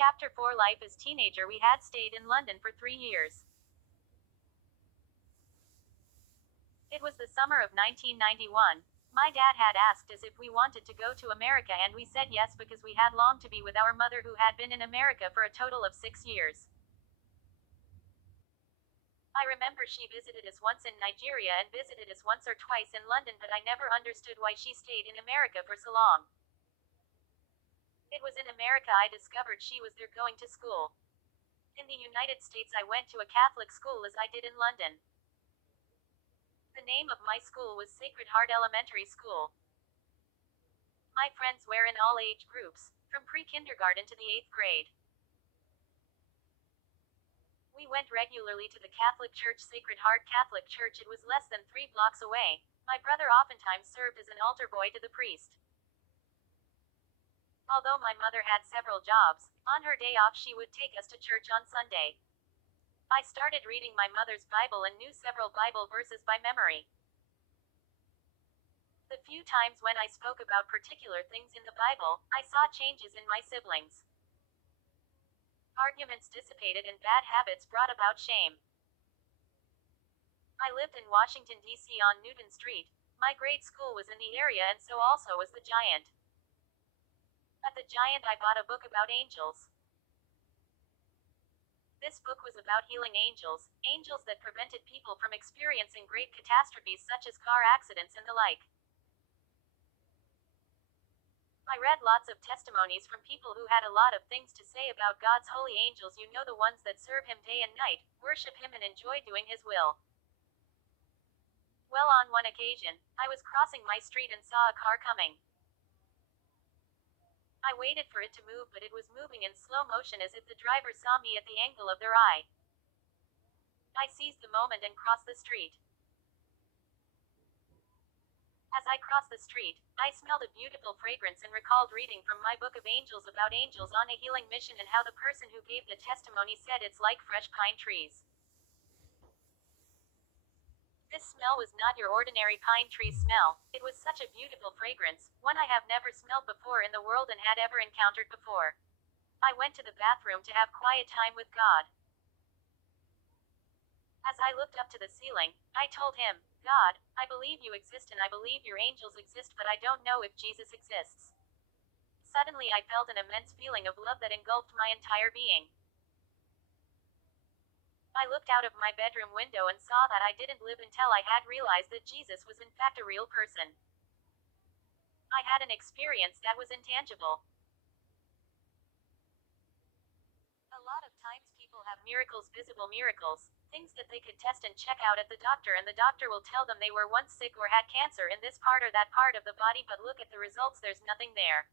Chapter 4 Life as Teenager. We had stayed in London for 3 years. It was the summer of 1991. My dad had asked us if we wanted to go to America, and we said yes because we had longed to be with our mother, who had been in America for a total of 6 years. I remember she visited us once in Nigeria and visited us once or twice in London, but I never understood why she stayed in America for so long. It was in America I discovered she was there going to school. In the United States, I went to a Catholic school as I did in London. The name of my school was Sacred Heart Elementary School. My friends were in all age groups, from pre-kindergarten to the 8th grade. We went regularly to the Catholic Church, Sacred Heart Catholic Church. It was less than 3 blocks away. My brother oftentimes served as an altar boy to the priest. Although my mother had several jobs, on her day off she would take us to church on Sunday. I started reading my mother's Bible and knew several Bible verses by memory. The few times when I spoke about particular things in the Bible, I saw changes in my siblings. Arguments dissipated and bad habits brought about shame. I lived in Washington, D.C. on Newton Street. My grade school was in the area, and so also was the Giant. At the Giant I bought a book about angels. This book was about healing angels, angels that prevented people from experiencing great catastrophes such as car accidents and the like. I read lots of testimonies from people who had a lot of things to say about God's holy angels, you know, the ones that serve Him day and night, worship Him and enjoy doing His will. Well, on one occasion, I was crossing my street and saw a car coming. I waited for it to move, but it was moving in slow motion as if the driver saw me at the angle of their eye. I seized the moment and crossed the street. As I crossed the street, I smelled a beautiful fragrance and recalled reading from my book of angels about angels on a healing mission, and how the person who gave the testimony said it's like fresh pine trees. This smell was not your ordinary pine tree smell. It was such a beautiful fragrance, one I have never smelled before in the world and had ever encountered before. I went to the bathroom to have quiet time with God. As I looked up to the ceiling, I told Him, God, I believe you exist and I believe your angels exist, but I don't know if Jesus exists. Suddenly I felt an immense feeling of love that engulfed my entire being. I looked out of my bedroom window and saw that I didn't live until I had realized that Jesus was in fact a real person. I had an experience that was intangible. A lot of times people have miracles, visible miracles, things that they could test and check out at the doctor, and the doctor will tell them they were once sick or had cancer in this part or that part of the body, but look at the results, there's nothing there.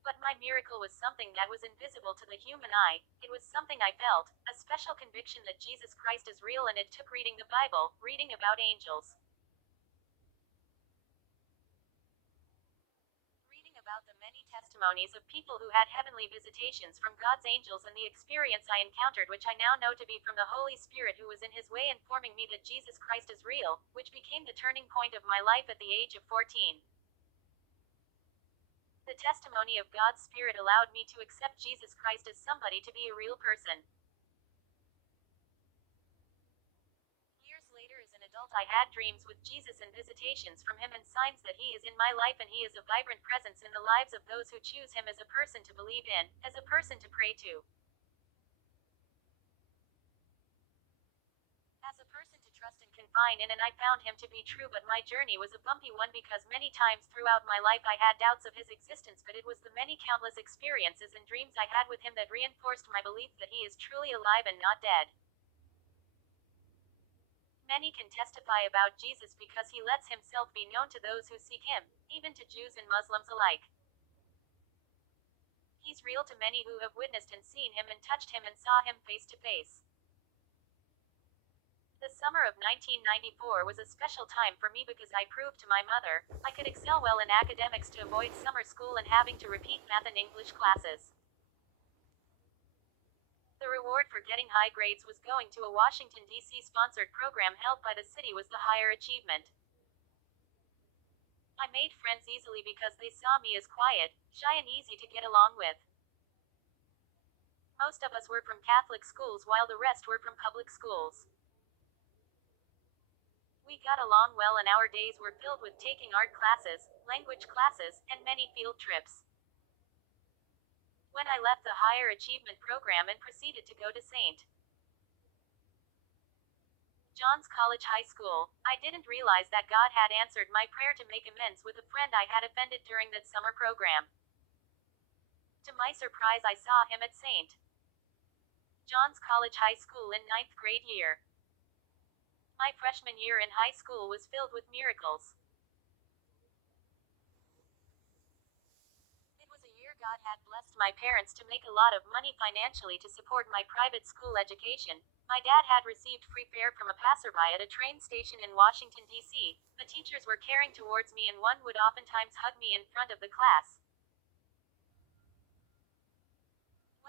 But my miracle was something that was invisible to the human eye. It was something I felt, a special conviction that Jesus Christ is real, and it took reading the Bible, reading about angels. Reading about the many testimonies of people who had heavenly visitations from God's angels, and the experience I encountered, which I now know to be from the Holy Spirit who was in His way informing me that Jesus Christ is real, which became the turning point of my life at the age of 14. The testimony of God's Spirit allowed me to accept Jesus Christ as somebody, to be a real person. Years later, as an adult, I had dreams with Jesus and visitations from Him and signs that He is in my life, and He is a vibrant presence in the lives of those who choose Him as a person to believe in, as a person to pray to, as a person to trust and confide in, and I found Him to be true, but my journey was a bumpy one because many times throughout my life I had doubts of His existence, but it was the many countless experiences and dreams I had with Him that reinforced my belief that He is truly alive and not dead. Many can testify about Jesus because He lets Himself be known to those who seek Him, even to Jews and Muslims alike. He's real to many who have witnessed and seen Him and touched Him and saw Him face to face. The summer of 1994 was a special time for me because I proved to my mother I could excel well in academics to avoid summer school and having to repeat math and English classes. The reward for getting high grades was going to a Washington, D.C. sponsored program held by the city was the higher achievement. I made friends easily because they saw me as quiet, shy, and easy to get along with. Most of us were from Catholic schools while the rest were from public schools. We got along well and our days were filled with taking art classes, language classes, and many field trips. When I left the higher achievement program and proceeded to go to St. John's College High School, I didn't realize that God had answered my prayer to make amends with a friend I had offended during that summer program. To my surprise, I saw him at St. John's College High School in ninth grade year. My freshman year in high school was filled with miracles. It was a year God had blessed my parents to make a lot of money financially to support my private school education. My dad had received free fare from a passerby at a train station in Washington, D.C. The teachers were caring towards me and one would oftentimes hug me in front of the class.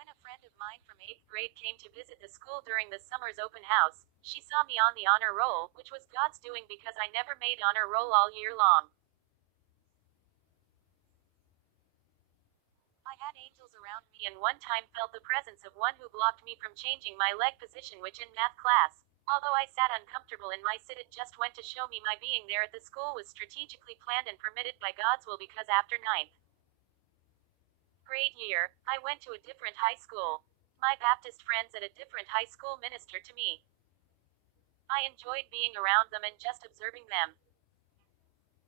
When a friend of mine from 8th grade came to visit the school during the summer's open house, she saw me on the honor roll, which was God's doing because I never made honor roll all year long. I had angels around me and one time felt the presence of one who blocked me from changing my leg position which in math class. Although I sat uncomfortable in my sit, it just went to show me my being there at the school was strategically planned and permitted by God's will because after ninth grade year, I went to a different high school. My Baptist friends at a different high school ministered to me. I enjoyed being around them and just observing them.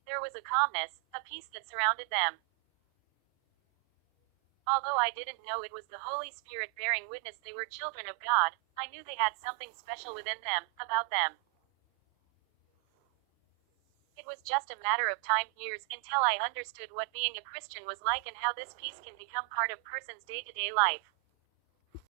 There was a calmness, a peace that surrounded them. Although I didn't know it was the Holy Spirit bearing witness they were children of God, I knew they had something special within them, about them. It was just a matter of time, years, until I understood what being a Christian was like and how this peace can become part of person's day-to-day life.